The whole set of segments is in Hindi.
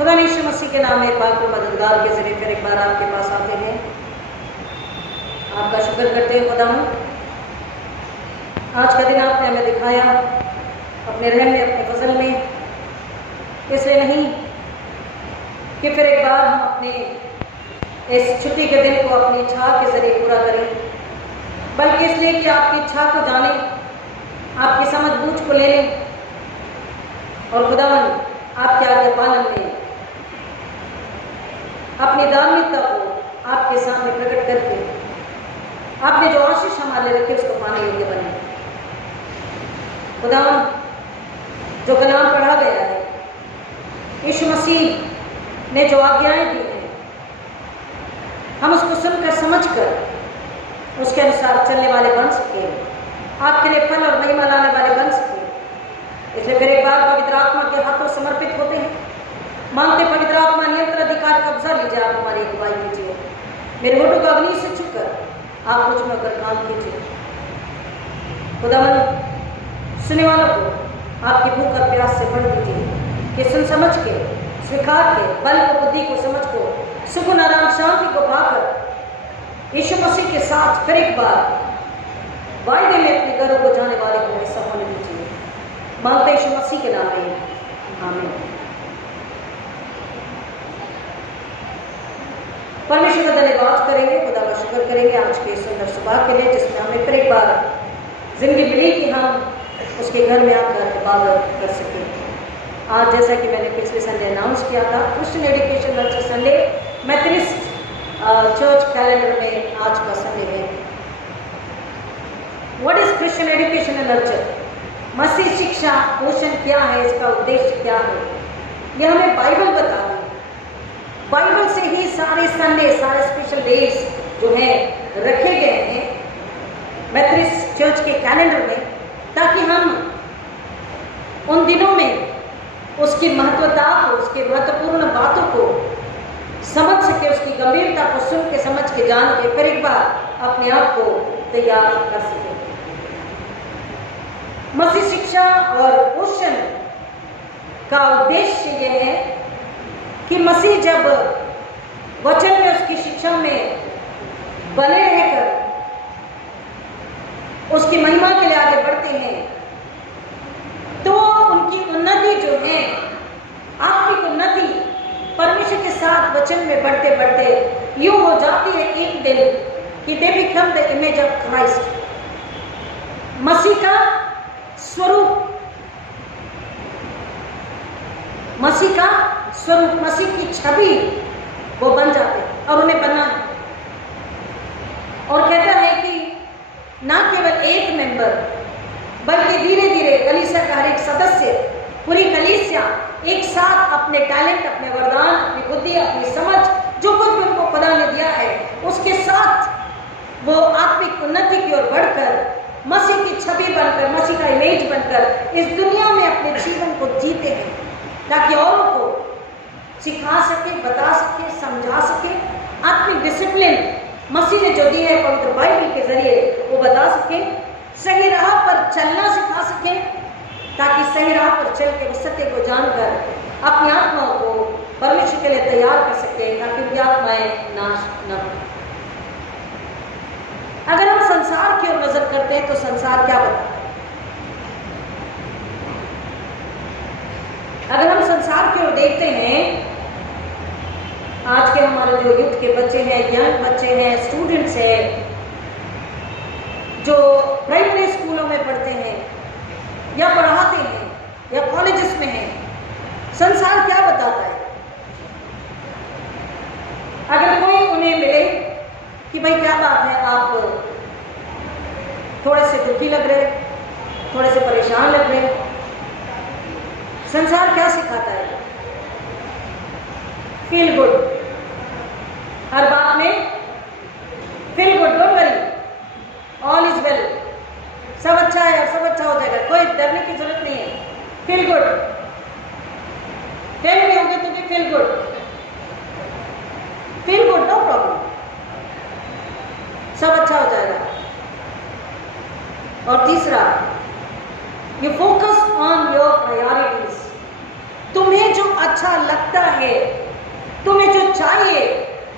खुदा यीशु मसीह के नाम में पाक मददगार के जरिए फिर एक बार आपके पास आते हैं। आपका शुक्र करते हैं खुदा। आज का दिन आपने हमें दिखाया अपने रहम में, अपने फजल में, इसलिए नहीं कि फिर एक बार हम अपने इस छुट्टी के दिन को अपनी इच्छा के जरिए पूरा करें, बल्कि इसलिए कि आपकी इच्छा को जाने, आपकी समझ बूझ को ले लें और खुदावन आपके आगे पालन में अपनी धार्मिकता को आपके सामने प्रकट करके आपने जो आशीष हमारे रखे उसको पाने योग्य बने। खुदावन जो कलाम पढ़ा गया है, यीशु मसीह ने जो आज्ञाएं दी हैं, हम उसको सुनकर समझकर उसके अनुसार चलने वाले बन सके, आपके लिए फल और महिमा लाने वाले बन सके। इसलिए फिर एक बार पवित्र आत्मा के हाथों समर्पित होते हैं, मांगते पवित्र आत्मा नियंत्रण अधिकार कब्जा लीजिए, आप हमारी अगुवाई कीजिए। मेरे होठों को अग्नि से छूकर आप मुझ में होकर काम कीजिए। खुदावन सुनने वालों को आपकी भूख और प्यास से भर दीजिए कि सुन समझ के, स्वीकार के, बल को, बुद्धि को, समझ को, सुकून, आराम, शांति को पाकर यीशु मसीह के साथ फिर एक बार वायदे में अपने घरों को जाने वाले को ऐसा होने दीजिए। मांगते यीशु मसीह के नाम में, आमीन। परमेश्वर का धन्यवाद करेंगे, खुदा का शुक्र करेंगे आज के सुंदर सुबह के लिए, जिसमें हमें फिर एक बार जिंदगी मिली कि हम उसके घर में आकर इबादत कर सकें। आज जैसा कि मैंने पिछले संडे अनाउंस किया था, Christian education nurture Sunday Methodist church calendar में आज का संडे है। What is Christian education and nurture? मसीह शिक्षा पोषण क्या है, इसका उद्देश्य क्या है, यह हमें बाइबल बता रही है। बाइबल से ही सारे संडे, सारे स्पेशल डेज जो हैं रखे गए हैं मेथोडिस्ट चर्च के कैलेंडर में, ताकि हम उन दिनों में उसकी महत्वता को, उसके महत्वपूर्ण बातों को समझ सके, उसकी गंभीरता को सुन के, समझ के, जान के फिर एक बार अपने आप को तैयार कर सके। मसीह शिक्षा और पोषण का उद्देश्य यह है कि मसीह जब वचन में, उसकी शिक्षा में बने रहकर उसकी महिमा के लिए आगे बढ़ते हैं, तो उनकी उन्नति जो है, आपकी उन्नति परमेश्वर के साथ वचन में बढ़ते बढ़ते यूं हो जाती है एक दिन कि they become the image of Christ. मसीह का स्वरूप, मसीह का स्वरूप, मसीह की छवि वो बन जाते और उन्हें बनना है। और कहता है कि ना केवल एक मेंबर, बल्कि धीरे धीरे कलीसिया का हर एक सदस्य, पूरी कलीसिया एक साथ अपने टैलेंट, अपने वरदान, अपनी बुद्धि, अपनी समझ, जो कुछ भी उनको खुदा ने दिया है, उसके साथ वो आत्मिक उन्नति की ओर बढ़कर मसीह की छवि बनकर, मसीह का इमेज बनकर इस दुनिया में अपने जीवन को जीते हैं, ताकि औरों को सिखा सके, बता सके, समझा सके। आत्मिक डिसिप्लिन मसीह ने जो दी है पवित्र बाइबल के जरिए वो बता सके, सही राह पर चलना सिखा सके, ताकि सही राह पर चल के उस सत्य को जानकर अपनी आत्माओं को परमेश्वर के लिए तैयार कर सके, ताकि उनकी आत्माएं नाश न हो। अगर हम संसार की ओर नजर करते हैं तो संसार क्या बताता है? अगर हम संसार की ओर देखते हैं, आज के हमारे जो यूथ के बच्चे हैं, यंग बच्चे हैं, स्टूडेंट्स हैं, जो प्राइमरी स्कूलों में पढ़ते हैं या पढ़ाते हैं या कॉलेजेस में हैं, संसार क्या बताता है? अगर कोई उन्हें मिले कि भाई क्या बात है, आप थोड़े से दुखी लग रहे, थोड़े से परेशान लग रहे, संसार क्या सिखाता है? फील गुड, हर बात में feel good, don't worry, all is well, सब अच्छा है और सब अच्छा हो जाएगा, कोई डरने की जरूरत नहीं है। फील गुड, टेल मी होगे तो भी feel good, feel good, no problem, सब अच्छा हो जाएगा। और तीसरा, you focus on your priorities, तुम्हें जो अच्छा लगता लगता है, तुम्हें जो चाहिए,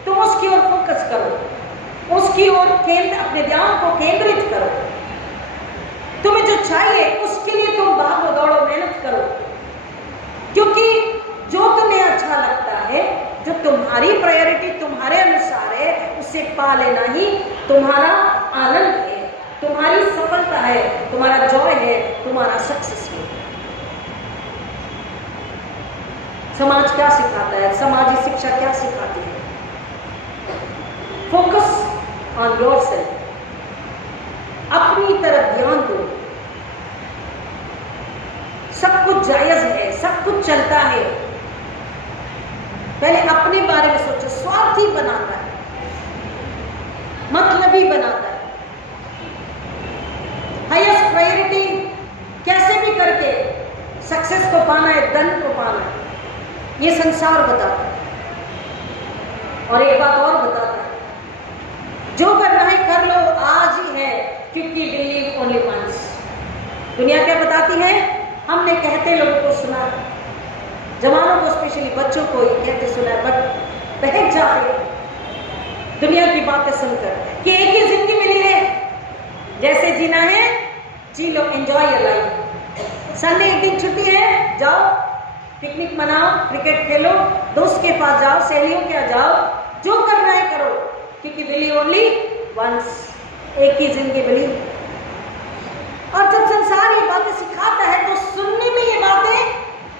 तुम उसकी ओर फोकस करो, उसकी ओर अपने ध्यान को केंद्रित करो। तुम्हें जो चाहिए उसके लिए तुम भागो दौड़ो, मेहनत करो, क्योंकि जो तुम्हें अच्छा लगता है, जो तुम्हारी प्रायोरिटी तुम्हारे अनुसार है, उसे पा लेना ही तुम्हारा आनंद है, तुम्हारी सफलता है, तुम्हारा जॉय है, तुम्हारा सक्सेस है। समाज क्या सिखाता है? समाजी शिक्षा क्या सिखाती है? फोकस ऑन योरसेल्फ, अपनी तरफ ध्यान दो। सब कुछ जायज है, सब कुछ चलता है, पहले अपने बारे में सोचो। स्वार्थी बनाता है, मतलबी बनाता है। हाईएस्ट प्रायोरिटी कैसे भी करके सक्सेस को पाना है, धन को पाना है, ये संसार बताता है। और एक बात और बताता है, जो करना है कर लो, आज ही है, क्योंकि we live only once। दुनिया क्या बताती है? हमने कहते लोगों को सुना, जवानों को, स्पेशली बच्चों को ये कहते सुना, बट बहक जाते दुनिया की बातें सुनकर कि एक ही जिंदगी मिली है, जैसे जीना है जी लो, एंजॉय योर लाइफ। संडे एक दिन छुट्टी है, जाओ पिकनिक मनाओ, क्रिकेट खेलो, दोस्त के पास जाओ, सहेलियों के यहाँ जाओ, जो करना है करो, क्योंकि we live only once, एक ही जिंदगी मिली। और जब संसार ये बातें सिखाता है तो सुनने में ये बातें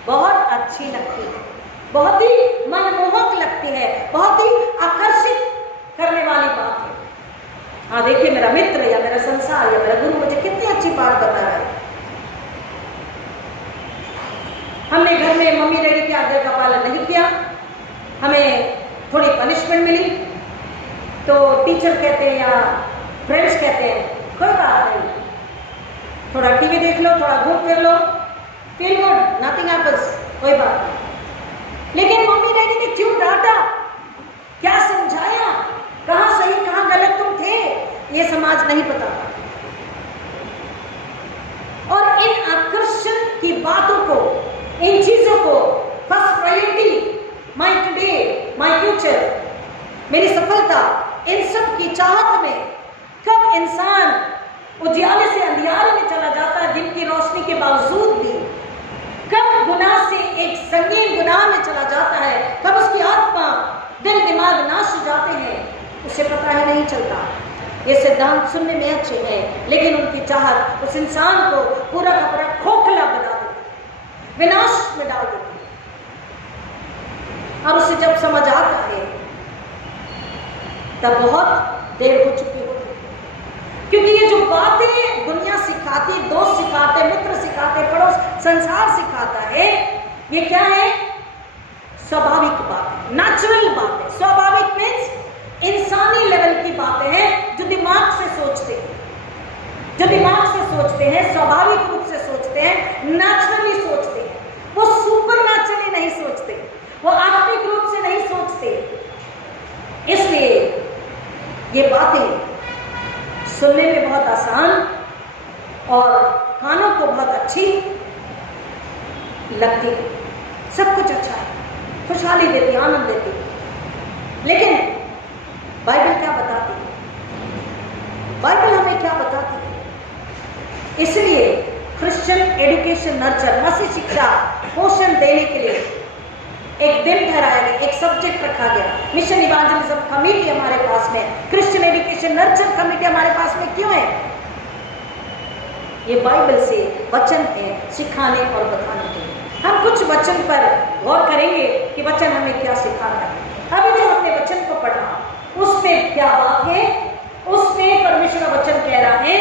बहुत अच्छी लगती है, बहुत ही मनमोहक लगती है, बहुत ही आकर्षित करने वाली बात है। हाँ देखिए, मेरा मित्र या मेरा संसार या मेरा गुरु मुझे कितनी अच्छी बात बता रहा है। हमने घर में मम्मी डैडी के आज्ञा का पालन नहीं किया, हमें थोड़ी पनिशमेंट मिली, तो टीचर कहते हैं या फ्रेंड्स कहते हैं कोई बात नहीं, थोड़ा टीवी देख लो, थोड़ा घूम फिर लो, फील गुड, नथिंग हैपेंस, कोई बात नहीं। लेकिन मम्मी डैडी ने क्यों डांटा, क्या समझाया, कहाँ सही कहाँ गलत तुम थे, ये समाज नहीं बताता। और इन आकर्षण की बातों को, इन चीजों को first priority, my today, my future, मेरी सफलता, इन सब की चाहत में कब इंसान उजियाले से अंधियारे में चला जाता है, दिन की रोशनी के बावजूद भी, कब गुनाह से एक संगीन गुनाह में चला जाता है, कब उसकी आत्मा, दिल, दिमाग नाश हो जाते हैं, उसे पता ही नहीं चलता। ये सिद्धांत सुनने में अच्छे हैं, लेकिन उनकी चाहत उस इंसान को पूरा का पूरा खोखला बना देती, विनाश में डाल देती है। और उसे जब समझ आता है तब बहुत देर हो चुकी होती है, क्योंकि ये जो बातें दुनिया सिखाती, दोस्त सिखाते, मित्र सिखाते, पड़ोस, संसार सिखाता है, ये क्या है? स्वाभाविक बातें, नेचुरल बातें। स्वाभाविक मीन्स इंसानी लेवल की बातें हैं, जो दिमाग से सोचते हैं, जो दिमाग से सोचते हैं, स्वाभाविक रूप से सोचते हैं, नेचुरली सोचते हैं। वो सुपर नेचुरली नहीं सोचते, वो आत्मिक रूप से नहीं सोचते। इसलिए ये बातें सुनने में बहुत आसान और कानों को बहुत अच्छी लगती है, सब कुछ अच्छा है, खुशहाली देती, आनंद देती, लेकिन बाइबल क्या बताती है? बाइबल हमें क्या बताती है? इसलिए क्रिश्चियन एजुकेशन नर्चर, मसीह शिक्षा पोषण देने के लिए एक दिन ठहराया गया, एक सब्जेक्ट रखा गया। मिशन इवांजेलिज्म कमेटी हमारे पास में, क्रिश्चियन एजुकेशन नर्चर कमेटी हमारे पास में क्यों है? ये बाइबल से वचन है सिखाने और बताने के लिए। हम कुछ वचन पर गौर करेंगे कि वचन हमें क्या सिखाता है। अभी जो हमने वचन को पढ़ा, उसमें क्या बात है? उसमें परमेश्वर का वचन कह रहा है,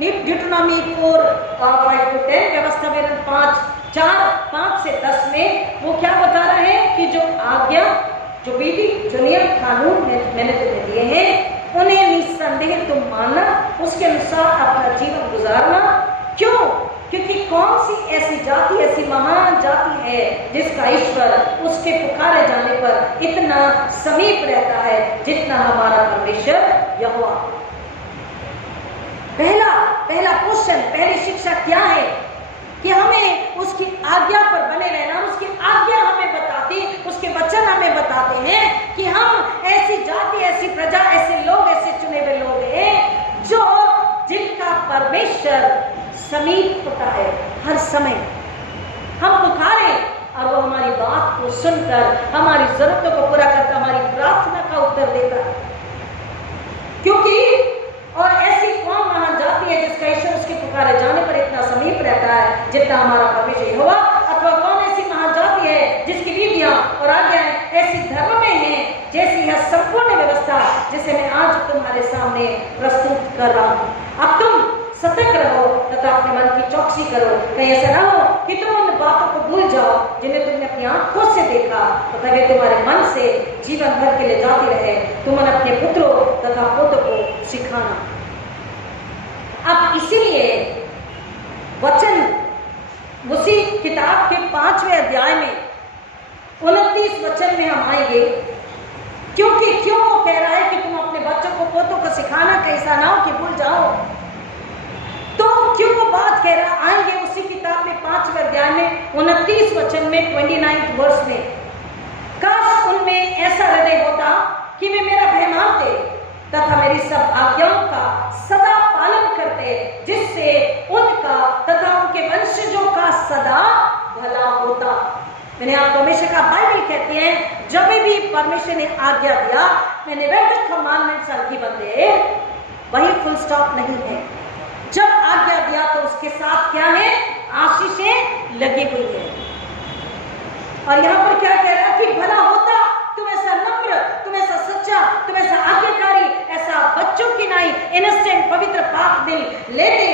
ड्यूटोनॉमी 4:5-10, व्यवस्था विवरण 5:4-5 से 10 में वो क्या बता रहा है कि जो आज्ञा, जो विधि, जो नियम कानून मैंने तुम्हें दिए हैं, उन्हें निस्संदेह तुम मानना, उसके अनुसार अपना जीवन गुजारना। क्यों? क्योंकि कौन सी ऐसी जाति, ऐसी महान जाति है जिसका ईश्वर उसके पुकारे जाने पर इतना समीप रहता है जितना हमारा परमेश्वर यहोवा। पहला क्वेश्चन, पहली शिक्षा क्या है कि हमें उसकी आज्ञा पर बने रहना। उसकी आज्ञा हमें बताती समय हम पुकारे और वो हमारी बात को सुनकर हमारी जरूरतों को पूरा करता, हमारी प्रार्थना का उत्तर देता है। क्योंकि और ऐसी कौन वहां जाती है जिसका ईश्वर उसके पुकारे जाने पर इतना समीप रहता है जितना हमारा परमेश्वर यहोवा, अथवा कौन ऐसी वहां जाती है जिसकी विधियां और आज्ञाएं ऐसी धर्म में हैं जैसी यह संपूर्ण व्यवस्था जिसे मैं आज तुम्हारे सामने प्रस्तुत कर रहा हूं। अब तुम सतर्क रहो तथा अपने मन की चौकसी करो, कहीं ऐसा ना हो कि तुम उन बातों को भूल जाओ जिन्हें तुमने अपनी आंखों से देखा तथा वे तुम्हारे मन से जीवन भर के लिए जाती रहे। तुम अपने पुत्रों तथा पोतों को सिखाना। अब इसीलिए वचन उसी किताब के 5वें अध्याय में 29 वचन में हम आएंगे, क्योंकि क्यों वो कह रहा है कि तुम अपने बच्चों को पोतों को सिखाना, कैसा ना हो कि भूल जाओ। तो क्यों वो बात कह रहा, आएंगे उसी किताब में 5वें अध्याय में 29 वचन में 29 वर्ष में। काश उनमें ऐसा हृदय होता कि वे मेरा भय मानते तथा मेरी सब आज्ञाओं का सदा पालन करते, जिससे उनका तथा उनके वंशजों का सदा भला होता। मैंने आपको हमेशा कहा, बाइबल कहती है जब भी परमेश्वर ने आज्ञा दिया, मैंने वेद कमांडमेंट्स आर गिवन देयर, वही फुल स्टॉप नहीं है। जब आज्ञा दिया तो उसके साथ क्या है, आशीषें लगी हुई है। और यहाँ पर क्या कह रहा है कि भला होता तुम ऐसा नम्र, तुम ऐसा सच्चा, तुम ऐसा आज्ञाकारी, ऐसा बच्चों की नाई इनोसेंट पवित्र पाक दिल लेते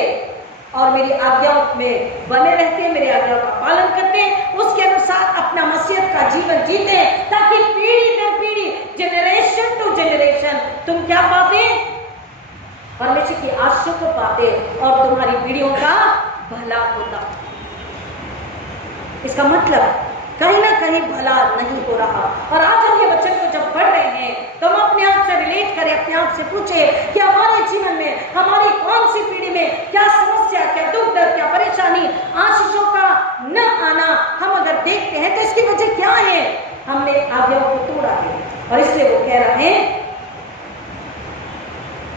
और मेरी आज्ञाओं में बने रहते, मेरी आज्ञाओं का पालन करते, उसके अनुसार अपना मसीहत का जीवन जीते, ताकि पीढ़ी दर पीढ़ी, जनरेशन टू जनरेशन तुम क्या पाते, परमेश्वर की आशीष को पाते और तुम्हारी पीढ़ियों का भला होता। इसका मतलब कहीं ना कहीं भला नहीं हो रहा। और आज हम ये वचन को जब पढ़ रहे हैं तो हम अपने आप से रिलेट करें, अपने आप से पूछे कि हमारे जीवन में हमारी कौन सी पीढ़ी में क्या समस्या, क्या दुख दर्द, क्या परेशानी, आशीषों का न आना हम अगर देखते हैं तो इसकी वजह क्या है, हमने आज्ञाओं को तोड़ा है। और इसलिए वो कह रहे हैं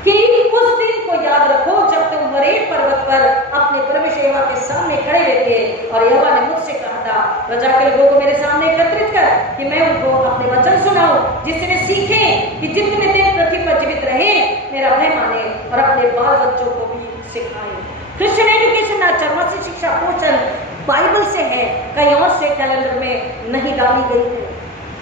कि उस दिन को याद रखो जब तुम होरेब पर्वत पर अपने परमेश्वर यहोवा के सामने खड़े रहते और यहोवा ने मुझसे कहा था, प्रजा के लोगों को मेरे सामने एकत्रित कर कि मैं उनको अपने वचन सुनाऊं, जिससे वे सीखें कि जितने दिन पृथ्वी पर जीवित रहे मेरा भय माने और अपने बाल बच्चों को भी सिखाएं। क्रिश्चियन एजुकेशन मसीह शिक्षा पोषण बाइबल से है, कहीं और से कैलेंडर में नहीं डाली गई है।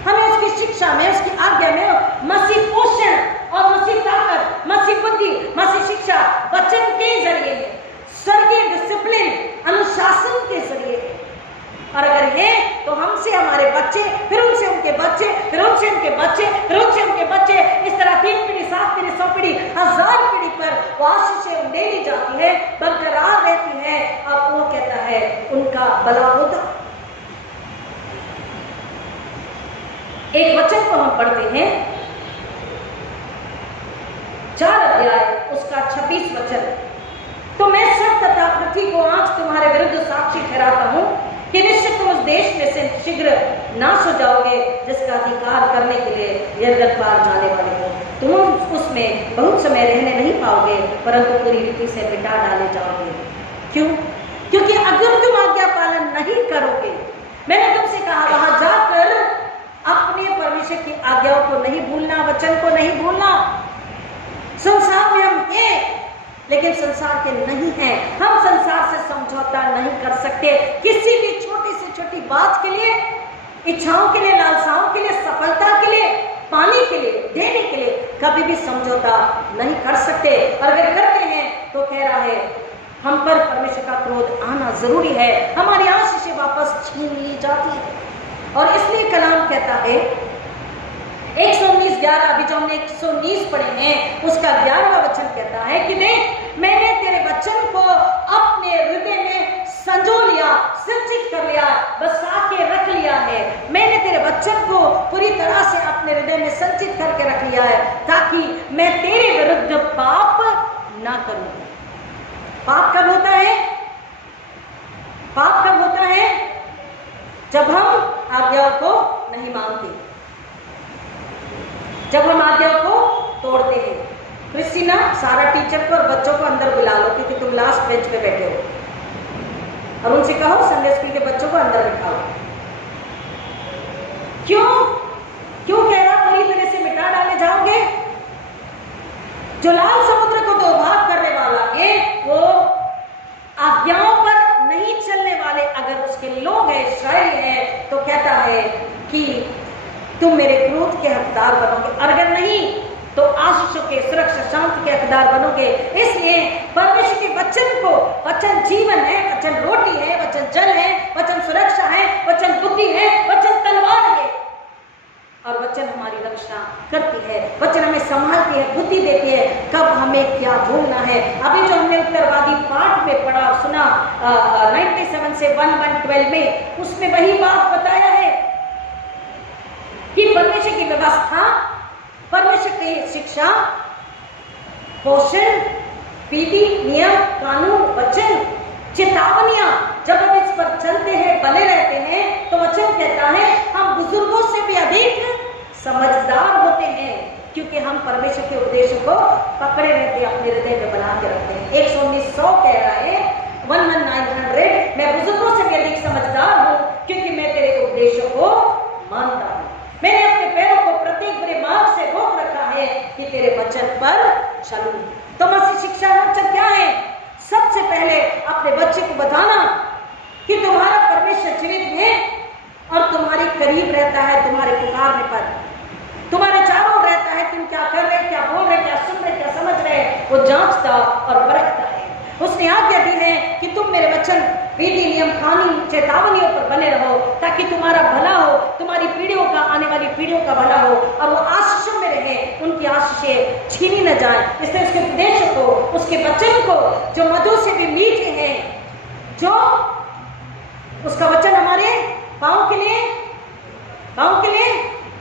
हमें उसकी शिक्षा में, उसकी आज्ञा में मसीह पोषण और मसीह ताकत, मसीह बुद्धि, मसीह शिक्षा वचन के जरिए है, स्वर्गीय डिसिप्लिन अनुशासन के जरिए है। और अगर है तो हमसे हमारे बच्चे, फिर उनसे उनके बच्चे, फिर उनसे उनके बच्चे, फिर उनसे उनके बच्चे, इस तरह 3 पीढ़ी, 7 पीढ़ी, 100 पीढ़ी, 1000 पीढ़ी पर वो आशीषें उंडेली जाती है, बरकरार रहती है। अब वो कहता है उनका भला होता। एक वचन को हम पढ़ते हैं 4 अध्याय उसका 26 वचन। तो मैं स्वर्ग तथा पृथ्वी को आज तुम्हारे विरुद्ध साक्षी ठहराता हूं कि निश्चित तुम उस देश में से शीघ्र नाश हो जाओगे जिसका अधिकार करने के लिए यरदन पार जाने वाले हो। तुम उसमें बहुत समय रहने नहीं पाओगे, परंतु पूरी रीति से मिटा डाले जाओगे। क्यों? क्योंकि अगर तुम आज्ञा पालन नहीं करोगे, मैंने तुमसे कहा वहां जाकर अपने परमेश्वर की आज्ञाओं को नहीं भूलना, वचन को नहीं भूलना। संसार में हम हैं लेकिन संसार के नहीं हैं। हम संसार से समझौता नहीं कर सकते। किसी भी छोटी से छोटी बात के लिए, इच्छाओं के लिए, लालसाओं के लिए, सफलता के लिए, पाने के लिए, देने के लिए कभी भी समझौता नहीं कर सकते। और अगर करते हैं तो कह रहा है हम पर परमेश्वर का क्रोध आना जरूरी है, हमारी आशीषें वापस छीन ली जाती है। और इसलिए कलाम कहता है 119:11, अभी जो हमने 119 पढ़े हैं उसका 11वां वचन कहता है कि देख मैंने तेरे वचन को अपने हृदय में संजो लिया, संचित कर लिया, बसा के रख लिया है। मैंने तेरे वचन को पूरी तरह से अपने हृदय में संचित करके रख लिया है ताकि मैं तेरे विरुद्ध पाप ना करूं। पाप कब होता है? पाप कब होता है? जब हम आज्ञाओं को नहीं मानते, जब हम आज्ञाओं को तोड़ते हैं। क्रिस्टीना, सारा टीचर को और बच्चों को अंदर बुला लो क्योंकि तुम लास्ट बेंच पे बैठे हो। और उनसे कहो संडे स्कूल के बच्चों को अंदर बिठाओ। क्यों क्यों कह रहा पूरी तरह से मिटा डाले जाओगे? जो लाल समुद्र को दो भाग करने वाला है वो आज्ञाओं पर नहीं चलने वाले अगर उसके लोग हैं, इस्राएल है, तो कहता है कि तुम मेरे क्रोध के हकदार बनोगे, अगर नहीं तो आशीषों के, सुरक्षा, शांति के हकदार बनोगे। इसलिए परमेश्वर के वचन को, वचन जीवन है, वचन रोटी है, वचन जल है, वचन सुरक्षा है, वचन बुद्धि है, वचन तलवार है, और वचन हमारी रक्षा करती है, वचन हमें संभालती है, बुद्धि देती है, कब हमें क्या बोलना है। अभी जो हमने उत्तरवादी पाठ में पढ़ा और सुना 97 से 1112 में, उसमें वही बात बताया है कि परमेश्वर की व्यवस्था, परमेश्वर की शिक्षा, पोषण, विधि, नियम, कानून, वचन, चेतावनियां, जब हम इस पर चलते हैं, बने रहते हैं, तो वचन कहता है हम बुजुर्गों से भी अधिक समझदार होते हैं, क्योंकि हम परमेश्वर के उपदेशों को पकड़े रहते हैं, अपने हृदय में बना के रखते हैं। 119 कह रहा है 11900, मैं बुजुर्गों से भी अधिक समझदार हूं, क्योंकि मैं तेरे उपदेशों को मानता हूं। मैंने अपने पैरों को प्रत्येक बुरे मार्ग से रोक रखा है कि तेरे वचन पर चलूं। तो मसीह शिक्षा वचन क्या है? सबसे पहले अपने बच्चे को बताना कि तुम्हारा परमेश्वर जीवित है और तुम्हारे करीब रहता है, तुम्हारे पुकारने पर तुम्हारे चारों ओर रहता है। तुम क्या कर रहे, क्या बोल रहे, क्या सुन रहे, क्या समझ रहे, वो जांचता और परखता है। उसने आज्ञा दी है कि तुम मेरे वचन, विधि, नियम, कानून, चेतावनियों पर बने रहो, ताकि तुम्हारा भला हो, तुम्हारी पीढ़ियों का, आने वाली पीढ़ियों का भला हो, और वो आशीषों में रहे, उनकी आशीषें छीनी न जाए। इसलिए उसके उपदेश को, उसके वचन को, जो मधु से भी मीठे हैं, जो उसका वचन हमारे पाँव के लिए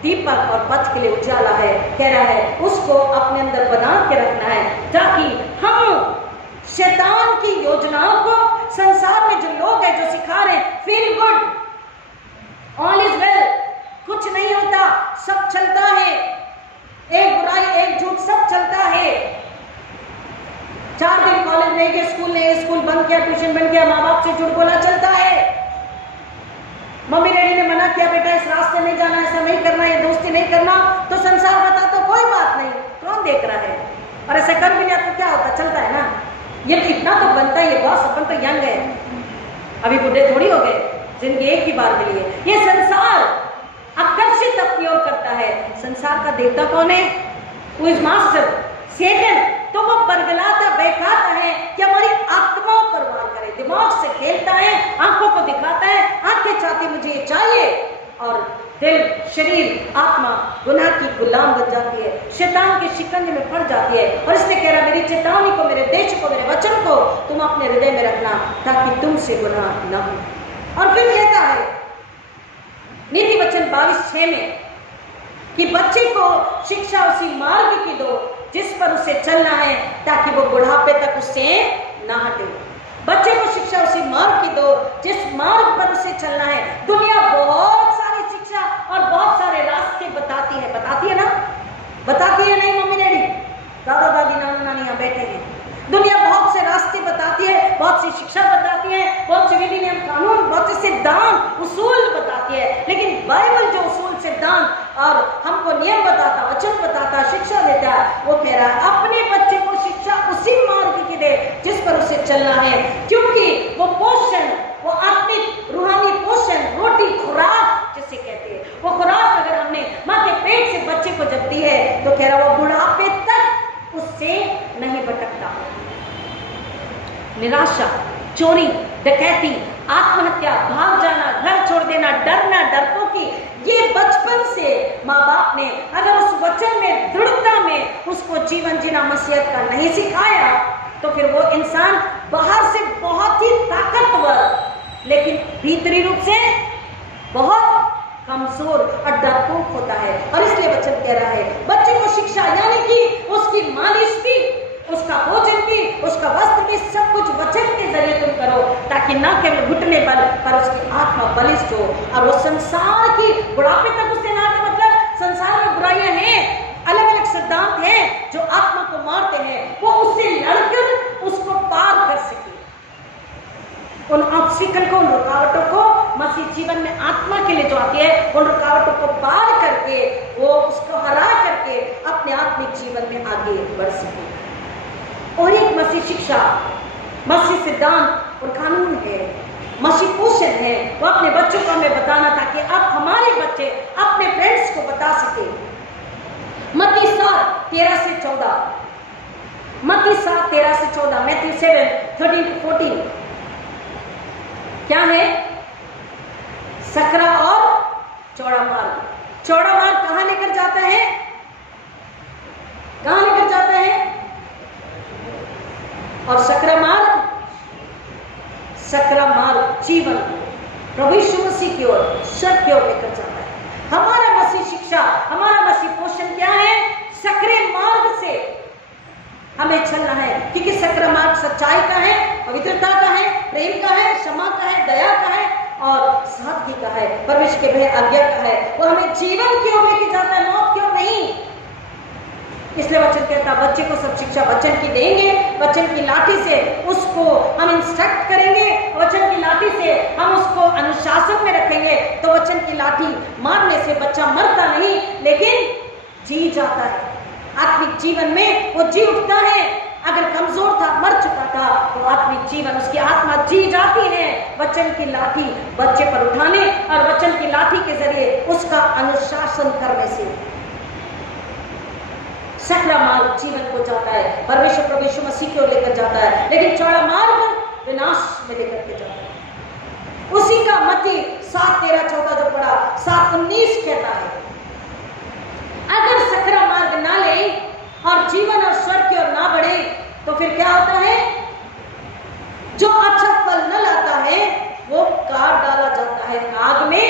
दीपक और पथ के लिए उजाला है, कह रहा है उसको अपने अंदर बना के रखना है, ताकि हम शैतान की योजनाओं को, संसार में जो लोग हैं जो सिखा रहे हैं feel good, all is well, कुछ नहीं होता, सब चलता है, एक बुराई एक झूठ सब चलता है। 4 दिन कॉलेज नहीं गए, स्कूल बंद किया, ट्यूशन बंद किया, माँ बाप से झूठ बोला, चलता है। मम्मी डैडी ने मना किया बेटा इस रास्ते नहीं जाना, ऐसा नहीं करना, ये दोस्ती नहीं करना, तो संसार बता तो कोई बात नहीं, कौन देख रहा है, और ऐसा कर भी लिया तो क्या होता, चलता है ना। ये इतना तो बनता है, ये बॉस अपन तो यंग है, अभी बुढ़े थोड़ी हो गए, जिंदगी एक ही बार मिली है। ये संसार आकर्षित अपनी ओर करता है। संसार का देवता कौन है? Who is master? Satan। तो वो बरगलाता, बैठाता है कि हमारी आत्माओं पर वार करे, दिमाग से खेलता है, आंखों को दिखाता है, आंखें चाहती मुझे ये चाहिए, और दिल, शरीर, आत्मा गुनाह की गुलाम बन जाती है, शैतान के शिकंजे में पड़ जाती है। और इसने कह रहा मेरी चेतावनी को, मेरे देश को, मेरे वचन को तुम अपने हृदय में रखना, ताकि तुमसे गुनाह न हो। और फिर कहता है नीति वचन 22:6 में कि बच्चे को शिक्षा उसी मार्ग की दो जिस पर उसे चलना है, ताकि वो बुढ़ापे तक उससे ना हटे। बच्चे को शिक्षा उसी मार्ग की दो जिस मार्ग पर उसे चलना है। दुनिया बहुत सारी शिक्षा और बहुत सारे रास्ते बताती है ना, बताती है नहीं मम्मी डैडी, दादा दादी, नाना नानी यहाँ बैठे हैं। दुनिया बहुत से रास्ते बताती है, बहुत सी शिक्षा बताती है, बहुत से विधि, नियम, कानून, बहुत से सिद्धांत, उसूल बताती है, लेकिन बाइबल जो उसूल, सिद्धांत और हमको नियम बताता, वचन बताता, शिक्षा देता है, वो कह रहा है अपने बच्चे को शिक्षा उसी मार्ग की दे जिस पर उसे चलना है, क्योंकि वो पोषण, वो आत्मिक रूहानी पोषण, रोटी, खुराक जिसे कहते हैं, वो खुराक अगर हमने माँ के पेट से बच्चे को जब दी है, तो कह रहा वो बुढ़ापे तक उससे नहीं भटकता। निराशा, चोरी, डकैती, आत्महत्या, भाग जाना, घर छोड़ देना, डरना, डरपोकी, ये बचपन से माँ बाप ने अगर उस वचन में, दृढ़ता में उसको जीवन जीना मसीहत का नहीं सिखाया, तो फिर वो इंसान बाहर से बहुत ही ताकतवर लेकिन भीतरी रूप से बहुत कमजोर और डरपोक होता है। और इसलिए वचन कह रहा है बच्चे को शिक्षा, यानी कि उसकी मालिश भी, उसका भोजन भी, उसका वस्त्र भी, सब कुछ वचन के जरिए तुम करो, ताकि न केवल घुटने बल पर उसकी आत्मा बलिष्ठ हो, और वो संसार की बुढ़ापे तक उससे ना, मतलब संसार में बुराइयां हैं, अलग अलग सिद्धांत हैं जो आत्मा को मारते हैं, वो उससे लड़कर उसको पार कर सके। उन ऑब्स्टिकल को, उन रुकावटों को मसीह जीवन में आत्मा के लिए जो आती है, उन रुकावटों को पार करके वो उसको हरा करके अपने आत्मिक जीवन में आगे बढ़ सके। और एक मसीह शिक्षा, मसीह सिद्धांत और कानून है, मसीह पोषण है, वो अपने बच्चों को हमें बताना ताकि अब हमारे बच्चे अपने फ्रेंड्स को बता सके। मत्ती 7:13-14, मत्ती 7:13-14, मैथ्यू 7:13-14 क्या है? सकरा और चौड़ा मार्ग। चौड़ा मार्ग कहां लेकर जाता है? कहां लेकर जाता है? और सकरा मार्ग जीवन प्रभु यीशु मसीह की ओर, स्वर्ग की ओर लेकर जाता है। हमारा मसीह शिक्षा, हमारा मसीह पोषण क्या है? सकरे मार्ग से हमें चलना है, क्योंकि सकरा मार्ग सच्चाई का है, पवित्रता का है, प्रेम का है, क्षमा का है, दया का है और सादगी का है, परमेश्वर के भय आज्ञा का है। वो हमें जीवन की ओर लेके जाता है, मौत की ओर नहीं। इसलिए वचन कहता है बच्चे को सब शिक्षा वचन की देंगे, वचन की लाठी से उसको हम इंस्ट्रक्ट करेंगे, वचन की लाठी से हम उसको अनुशासन में रखेंगे, तो वचन की लाठी मारने से बच्चा मरता नहीं लेकिन जी जाता है। आत्मिक जीवन में वो जी उठता है। अगर कमजोर था, मर चुका था, तो आत्मिक जीवन, उसकी आत्मा जी जाती है वचन की लाठी बच्चे पर उठाने और वचन की लाठी के जरिए उसका अनुशासन करने से। सकरा मार्ग जीवन को जाता है, परमेश्वर प्रभु यीशु मसीह की ओर लेकर जाता है, लेकिन चौड़ा मार्ग विनाश में लेकर के जाता है। उसी का मत्ती 7:13-14 जो पढ़ा, 7:19 कहता है अगर सकरा मार्ग ना ले और जीवन और स्वर्ग की ओर ना बढ़े तो फिर क्या होता है? जो अच्छा फल न लाता है वो काट डाला जाता है, आग में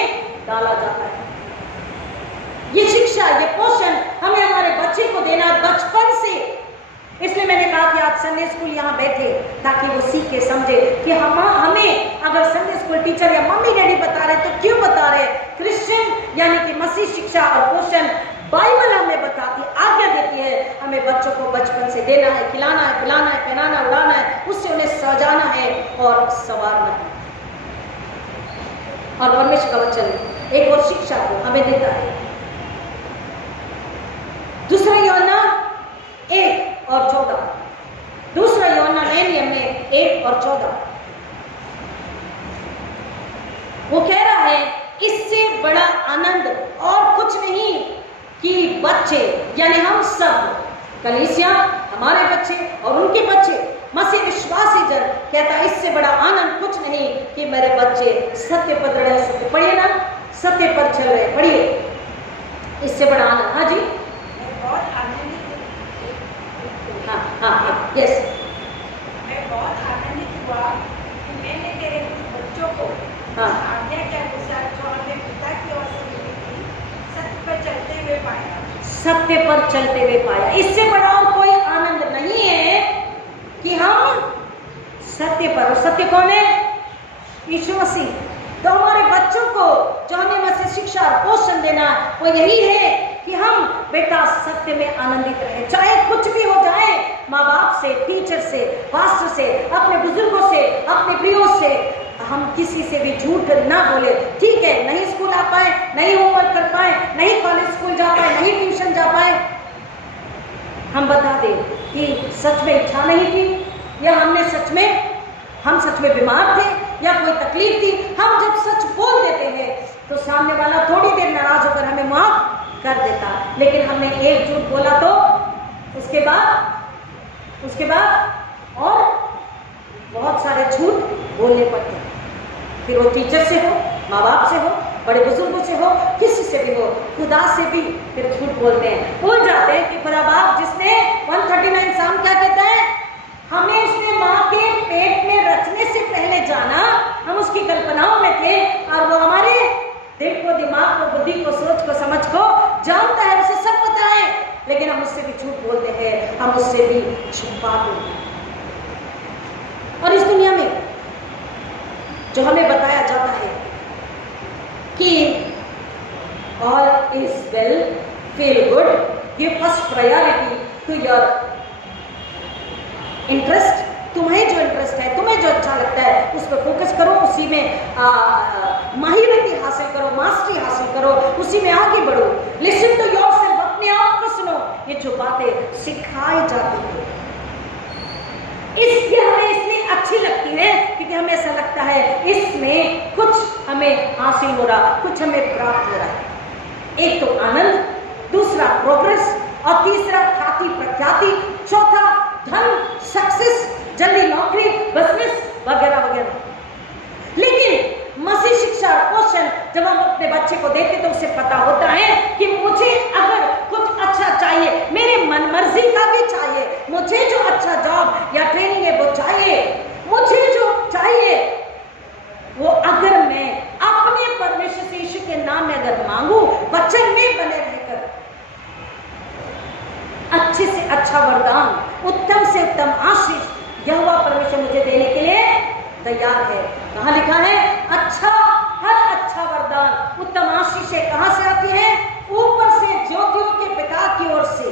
डाला जाता है। ये शिक्षा, ये पोषण हमें हमारे बच्चे को देना बचपन से। इसलिए मैंने कहा कि आप संडे स्कूल यहाँ बैठे ताकि वो सीखे समझे कि हमें अगर संडे स्कूल टीचर या मम्मी डैडी बता रहे तो क्यों बता रहे? क्रिश्चियन यानी कि मसीह शिक्षा और पोषण बाइबल हमें बताती, आज्ञा देती है, हमें बच्चों को बचपन से देना है, खिलाना है, पिलाना है, पहनाना, उड़ाना है, उससे उन्हें सजाना है और संवारना है। और परमेश्वर का वचन एक और शिक्षा को हमें देता है। दूसरा यूहन्ना 1:14, दूसरा यूहन्ना नए नियम में 1:14 वो कह रहा है इससे बड़ा आनंद और कुछ नहीं कि बच्चे यानी हम सब, कलीसिया, हमारे बच्चे और उनके बच्चे, मसीह विश्वासी जन, कहता है इससे बड़ा आनंद कुछ नहीं कि मेरे बच्चे सत्य पर दृढ़ है। सत्य पढ़िए ना, सत्य पर चल रहे, पढ़िए, इससे बड़ा आनंद। हाँ जी, बहुत आनंदित, हाँ, यस, मैं बहुत आनंदित हुआ कि मैंने तेरे कुछ बच्चों को आज्ञा के अनुसार जो हमने पिता की ओर से मिली थी सत्य पर चलते हुए पाया। सत्य पर चलते हुए पाया। इससे बड़ा और कोई आनंद नहीं है कि हम सत्य पर, और सत्य कौन है? यीशु मसीह। तो हमारे बच्चों को जो हमें मसीह शिक्षा और पोषण देना वो यही है कि हम बेटा सत्य में आनंदित रहे, चाहे कुछ भी हो जाए, माँ बाप से, टीचर से, पास्टर से, अपने बुजुर्गों से, अपने प्रियों से हम किसी से भी झूठ ना बोले। ठीक है, नहीं स्कूल आ पाए, नहीं होमवर्क कर पाए, नहीं कॉलेज स्कूल जा पाए, नहीं ट्यूशन जा पाए, हम बता दें कि सच में इच्छा नहीं थी या हम सच में बीमार थे या कोई तकलीफ थी। हम जब सच बोल देते हैं तो सामने वाला थोड़ी देर नाराज होकर हमें माफ कर देता, लेकिन हमने एक झूठ बोला तो उसके बाद और बहुत सारे झूठ बोलने पड़ते हैं। फिर वो टीचर से हो, माँ बाप से हो, बड़े बुजुर्गों से हो, किसी से भी हो, खुदा से भी फिर झूठ बोलते हैं। भूल जाते हैं कि खुदा बाप जिसने 139 साम क्या कहता है, हमें उसने माँ के पेट में रचने से पहले जाना, हम उसकी कल्पनाओं में थे और वो हमारे दिल को, दिमाग को, बुद्धि को, सोच को, समझ को जानता है, उसे सब पता है, लेकिन हम उससे भी झूठ बोलते हैं, हम उससे भी छुपाते हैं। और इस दुनिया में जो हमें बताया जाता है कि all is well, feel good, give first priority to your interest, to तुम्हें जो इंटरेस्ट है, तुम्हें जो अच्छा लगता है, उस पर फोकस करो, उसी में माहिरती हासिल करो, मास्टरी हासिल करो, उसी में आगे बढ़ो। लिसन टू योरसेल्फ, अपने आप को सुनो। ये जो बातें सिखाई जाती है इसलिए हमें इसलिए अच्छी लगती है क्योंकि हमें ऐसा लगता है इसमें कुछ हमें हासिल हो रहा, कुछ हमें प्राप्त हो रहा है। एक तो आनंद, दूसरा प्रोग्रेस, और तीसरा ख्याति प्रख्याति, चौथा धन, सक्सेस, जल्दी नौकरी, बिजनेस वगैरह वगैरह। लेकिन मसीह शिक्षा क्वेश्चन जब हम अपने बच्चे को देते तो उसे पता होता है कि मुझे अगर कुछ अच्छा चाहिए, मेरे मन मर्जी का भी चाहिए, मुझे जो अच्छा जॉब या ट्रेनिंग है वो चाहिए, मुझे जो चाहिए वो अगर मैं अपने परमेश्वर से यीशु के नाम में अगर मांगू, वचन में बने रहकर, अच्छे से अच्छा वरदान, उत्तम से उत्तम आशीष यहोवा परमेश्वर मुझे देने के लिए तैयार है। कहाँ लिखा है? अच्छा, हर अच्छा वरदान, उत्तम आशीषें कहां से आती है? ऊपर से, ज्योतियों के पिता की ओर से।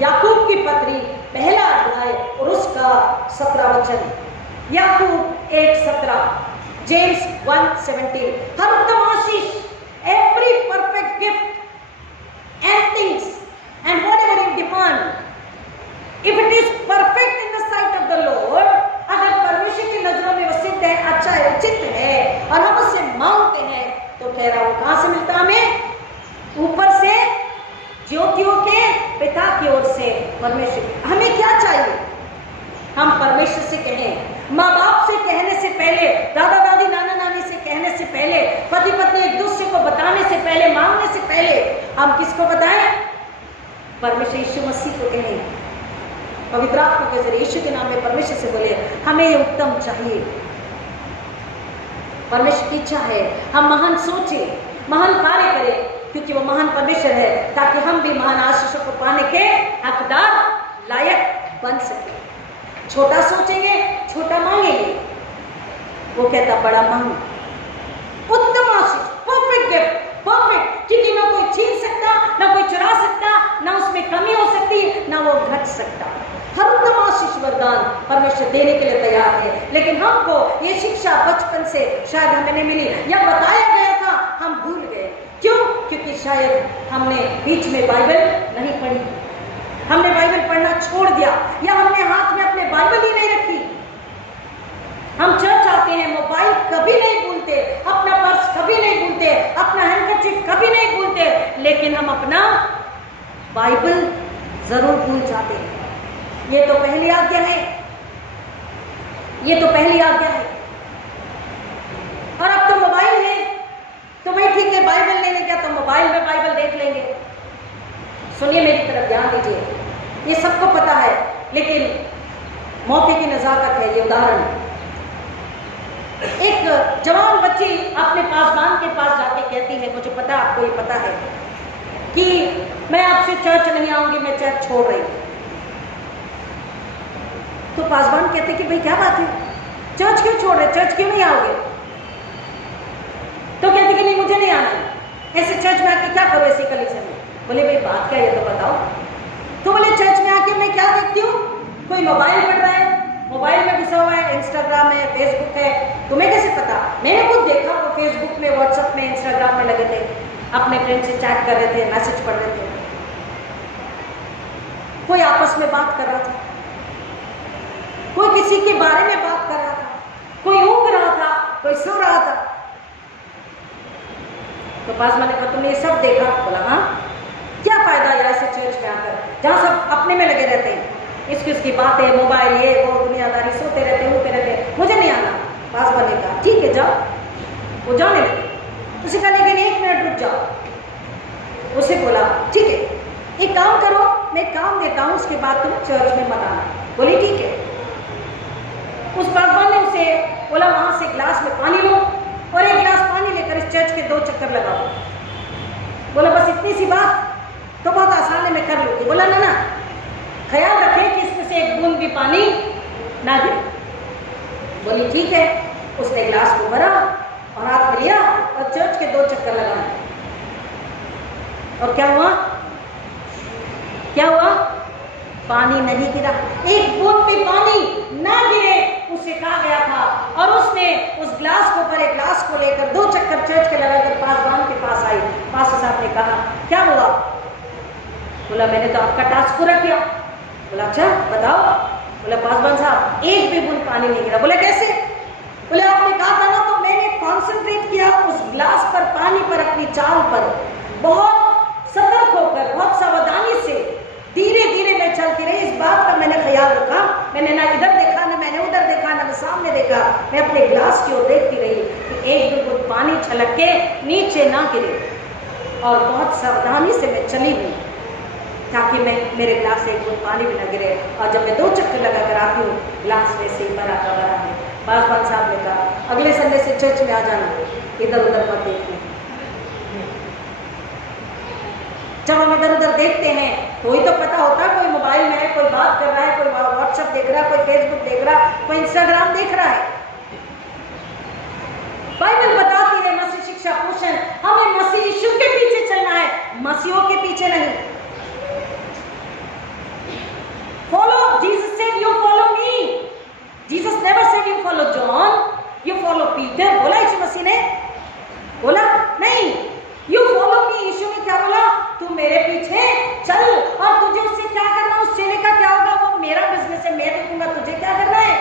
याकूब की पत्री पहला अध्याय और उसका 17 वचन, याकूब 1:17, जेम्स 1:17। हर उत्तम आशीष, every perfect gift and things and whatever you demand, if it is perfect in the sight of the Lord, अगर परमेश्वर की नजरों में वो सिद्ध है, अच्छा है, उचित है और हम उससे मांगते हैं, तो कह रहा हूं कहां से मिलता हमें? ऊपर से, ज्योतियों के पिता की ओर से परमेश्वर। हमें क्या चाहिए? हम परमेश्वर से कहें, माँ बाप से कहने से पहले, दादा दादी नाना नानी से कहने से पहले, पति पत्नी एक दूसरे को बताने से पहले, मांगने से पहले हम किसको बताएं? परमेश्वर यीशु मसीह को कहें, पवित्र आत्मा के जरिए यीशु के नाम में परमेश्वर से बोले हमें ये उत्तम चाहिए। परमेश्वर की इच्छा है हम महान सोचें, महान कार्य करें, क्योंकि वो महान परमेश्वर है, ताकि हम भी महान आशीषों को पाने के हकदार, लायक बन सके। छोटा सोचेंगे, छोटा मांगेंगे, वो कहता बड़ा मांग। उत्तम आशीष, परफेक्ट गिफ्ट, परफेक्ट, क्योंकि ना कोई छीन सकता, ना कोई चुरा सकता, ना उसमें कमी हो सकती, ना वो घट सकता। हर उत्तम आशीष वरदान परमेश्वर देने के लिए तैयार है, लेकिन हमको ये शिक्षा बचपन से शायद हमें नहीं मिली, या बताया गया था हम भूल गए। क्यों? क्योंकि शायद हमने बीच में बाइबल नहीं पढ़ी, हमने बाइबल पढ़ना छोड़ दिया, या हमने हाथ में अपने बाइबल ही नहीं रखी। हम चर्च आते हैं, मोबाइल कभी नहीं भूलते, अपना पर्स कभी नहीं भूलते, अपना हैंडकरचीफ कभी नहीं भूलते, लेकिन हम अपना बाइबल जरूर भूल जाते हैं। ये तो पहली आज्ञा है, ये तो पहली आज्ञा है। और अब तो मोबाइल है, तो भाई ठीक है, बाइबल लेने गया तो मोबाइल में बाइबल देख लेंगे। सुनिए, मेरी तरफ ध्यान दीजिए, ये सबको पता है, लेकिन मौके की नजाकत है ये उदाहरण। एक जवान बच्ची अपने पासवान के पास जाके कहती है, मुझे पता है, आपको ये पता है कि मैं आपसे चर्च नहीं आऊंगी, मैं चर्च छोड़ रही हूं। तो पासवान कहते कि भाई क्या बात है, चर्च क्यों छोड़ रहे, चर्च क्यों नहीं आओगे? तो कहते कि नहीं, मुझे नहीं आना, ऐसे चर्च में आके क्या करो ऐसी कंडीशन में। बोले भाई बात क्या है, ये तो बताओ। तो बोले चर्च में आके मैं क्या देखती हूँ, कोई मोबाइल पढ़ रहा है, मोबाइल में घुसा हुआ है, इंस्टाग्राम है, फेसबुक है, तुम्हें कैसे पता? मैंने खुद देखा, वो फेसबुक में, व्हाट्सएप में, इंस्टाग्राम में लगे थे, अपने फ्रेंड से चैट कर रहे थे, मैसेज पढ़ रहे थे, कोई आपस में बात कर रहा था, कोई किसी के बारे में बात कर रहा था, कोई ऊँग रहा था, कोई सो रहा था। तो पास मैंने कहा तुमने ये सब देखा? बोला हाँ। क्या फायदा यार ऐसे चर्च में आकर, जहाँ सब अपने में लगे रहते हैं, इसकी बातें, मोबाइल, ये वो दुनियादारी, सोते रहते हैं, उठते रहते हैं, मुझे नहीं आना। पास वाले कहा ठीक है जाओ, वो जाने लगे। उसे कहा लेकिन 1 मिनट रुक जाओ। उसे बोला ठीक है, एक काम करो, मैं काम देता हूँ, उसके बाद तुम चर्च में मत आना। बोली ठीक है। उस पासवान ने उसे बोला वहां से गिलास में पानी लो और 1 गिलास पानी लेकर इस चर्च के 2 चक्कर लगाओ। बोला बस इतनी सी बात तो बहुत आसान है, मैं कर लूँगी। बोला ना ना, ख्याल रखें कि इसमें से 1 बूंद भी पानी ना गिरे। बोली ठीक है। उसने गिलास को भरा और हाथ में लिया और चर्च के 2 चक्कर लगाए। और क्या हुआ? क्या हुआ? पानी नहीं गिरा, एक बूंद भी पानी ना गिरे उसे कहा गया था। और उसने उस ग्लास को पर एक ग्लास को लेकर 2 चक्कर चर्च के लगाकर पासवान के पास आई। पास्टर साहब ने कहा क्या हुआ? बोला मैंने तो आपका टास्क पूरा किया। बोला अच्छा बताओ। बोला पासवान साहब एक भी बूंद पानी नहीं गिरा। बोले कैसे? बोले आपने कहा था ना, तो मैंने कॉन्सेंट्रेट किया उस ग्लास पर, पानी पर, अपनी चाल पर, बहुत सतर्क होकर, बहुत सावधानी से, धीरे धीरे मैं चलती रही। इस बात का मैंने ख्याल रखा, मैंने ना इधर देखा, ना मैंने उधर देखा, ना मैं सामने देखा, मैं अपने ग्लास की ओर देखती रही कि एक भी बूंद पानी छलक के नीचे ना गिरे। और बहुत सावधानी से मैं चली हुई ताकि मेरे ग्लास से एक बूंद पानी भी ना गिरे। और जब मैं 2 चक्कर लगा कर आती हूँ, ग्लास में से भरा का भरा है। पासवान साहब ने कहा अगले संडे से चर्च में आ जाना, इधर उधर मत देखना। जब हम इधर उधर देखते हैं तो ही तो पता होता है कोई मोबाइल में है, कोई बात कर रहा है, कोई व्हाट्सएप देख रहा है, कोई फेसबुक देख रहा है, कोई इंस्टाग्राम देख रहा है। बाइबल बताती है मसीह शिक्षा पोषण, हमें मसीह यीशु के पीछे चलना है, मसीहों के पीछे नहीं। Follow, Jesus said you follow me. Jesus never said you follow John, you follow Peter. बोला यीशु मसीह ने? बोला नहीं, यू फॉलो मी। यीशु ने क्या बोला? तू मेरे पीछे चल, और तुझे उससे क्या करना, उस चेले का क्या होगा, वो मेरा बिजनेस है, मैं देखूंगा, तुझे क्या करना है।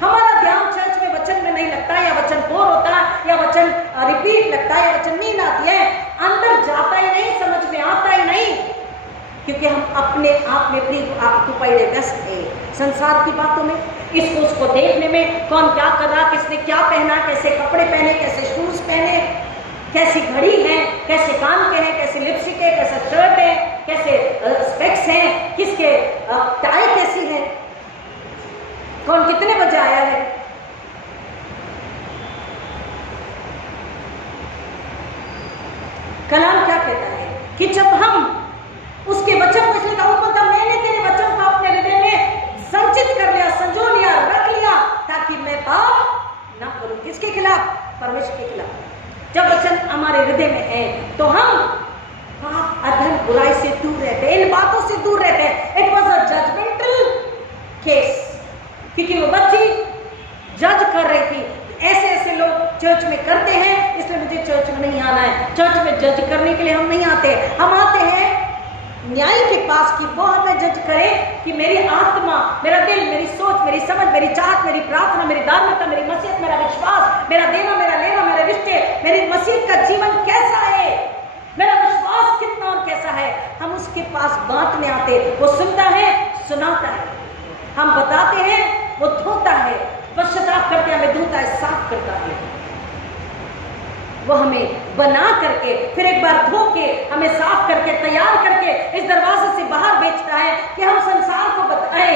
हमारा ध्यान चर्च में वचन में नहीं लगता, या वचन बोर होता है, या वचन रिपीट लगता है, या वचन नींद आती है, अंदर जाता ही नहीं, समझ में आता ही नहीं, क्योंकि हम अपने आप में प्रीऑक्युपाइड व्यस्त थे संसार की बातों में, इसको उसको देखने में, कौन क्या कर रहा, किसने क्या पहना, कैसे कपड़े पहने, कैसे शूज पहने, कैसी घड़ी है, कैसे कान के हैं, कैसे लिपस्टिक है, कैसा शर्ट है, कैसे स्पेक्स हैं, किसके टाई कैसी है, कौन कितने बजे आया है। कलाम क्या कहता है कि जब हम उसके वचन को, इसलिए कहा बोलता मैंने तेरे वचन को अपने हृदय में संचित कर लिया, संजो लिया, रख लिया, ताकि मैं पाप ना करूं। किसके खिलाफ? परमेश्वर के खिलाफ। जब वचन हमारे हृदय में है तो हम पाप, अधर्म, बुराई से दूर रहते हैं, इन बातों से दूर रहते हैं। It was a judgemental case, क्योंकि वो बच्ची जज कर रही थी। ऐसे ऐसे लोग चर्च में करते हैं, इसलिए मुझे चर्च में नहीं आना है। चर्च में जज करने के लिए हम नहीं आते, हम आते हैं न्याय के पास कि वो हमें जज करे कि मेरी आत्मा, मेरा दिल, मेरी सोच, मेरी समझ, मेरी चाहत, मेरी प्रार्थना, मेरी धार्मिकता, मेरी मसीहत, मेरा विश्वास, मेरा देना, मेरा लेना, मेरे रिश्ते, मेरी मसीहत का जीवन कैसा है, मेरा विश्वास कितना और कैसा है। हम उसके पास बांटने आते, वो सुनता है, सुनाता है, हम बताते हैं, वो धोता है, पश्चाताप करते हमें धोता है, साफ करता है। वो हमें बना करके फिर एक बार धो के हमें साफ करके तैयार करके इस दरवाजे से बाहर भेजता है कि हम संसार को बताएं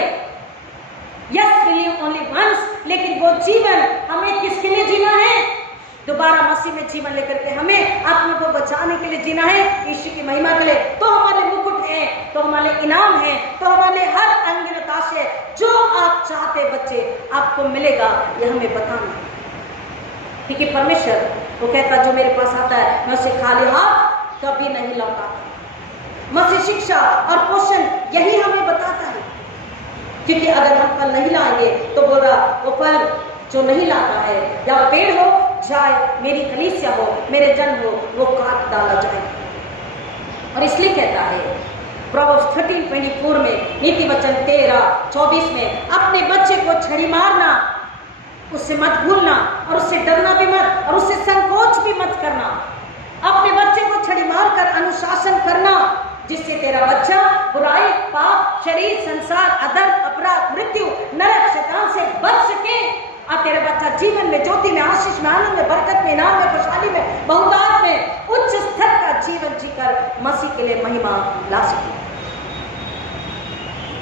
yes we live only once. लेकिन वो जीवन हमें किसके लिए जीना है? दोबारा मसीह में जीवन लेकर के हमें आत्मा को बचाने के लिए जीना है, यीशु की महिमा के लिए। तो हमारे मुकुट है, तो हमारे इनाम है, तो हमारे हर अनगिनत आशय, जो आप चाहते बच्चे आपको मिलेगा, यह हमें बताना है। क्योंकि परमेश्वर वो कहता जो मेरे पास आता है मैं उसे खाली हाथ कभी नहीं लौटाता। मसीह शिक्षा और पोषण यही हमें बताता है, क्योंकि अगर हम फल नहीं लाएंगे तो बोला वो फल जो नहीं लाता है, या पेड़ हो जाए, मेरी कलीसिया हो, मेरे जन हो, वो काट डाला जाए। और इसलिए कहता है प्रोवर्ब्स 13:24 में, नीति वचन 13:24 में, अपने बच्चे को छड़ी मारना, उससे मत भूलना, और उससे डरना भी मत, और उससे संकोच भी मत करना। अपने बच्चे को छड़ी मारकर अनुशासन करना, जिससे तेरा बच्चा बुराई, पाप, शरीर, संसार, अधर्म, अपराध, मृत्यु, नरक, शैतान से बच सके, और तेरा बच्चा जीवन में, ज्योति में, आशीष में, आनंद में, बरकत में, इनाम में, खुशहाली में, बहुतायत में, उच्च स्तर का जीवन जीकर मसीह के लिए महिमा ला सके।